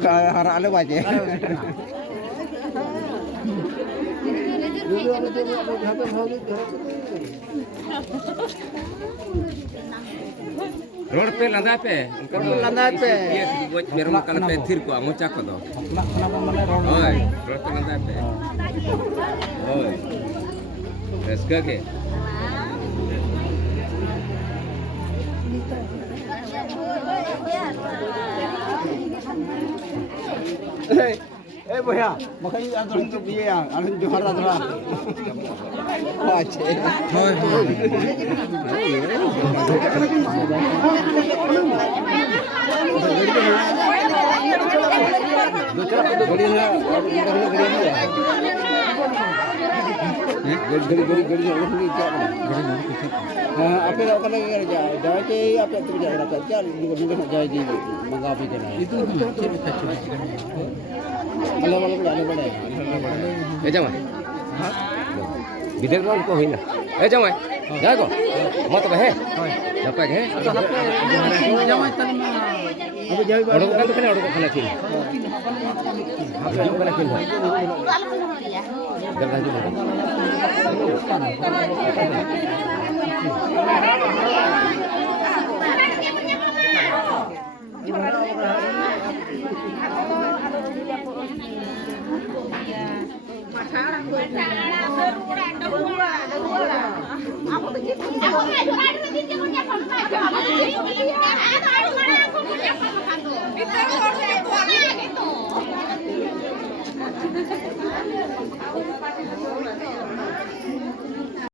Harap ada wajah. Road पे लंदा पे लंदा पे ये वो मेरे मुकाल पे थिर को मोचा को दो ओए रोड पे लंदा पे ओए रसका के भैया मकई आंदोलन तो ये आनंद जोहर थोड़ा अच्छे होय apa nak kena kerja? Jangan ke apa kerja nak kerja? Juga nak jadi mengapi kena. Itu malam-malam dah boleh. बेचा मत Bidel kan ko hina. Jamai. Ya ko. Mo to he. Dapat he. Jamai tan abe jawi ba Odok kan to kana odok kana tin. Odok kana tin. Ganti mo.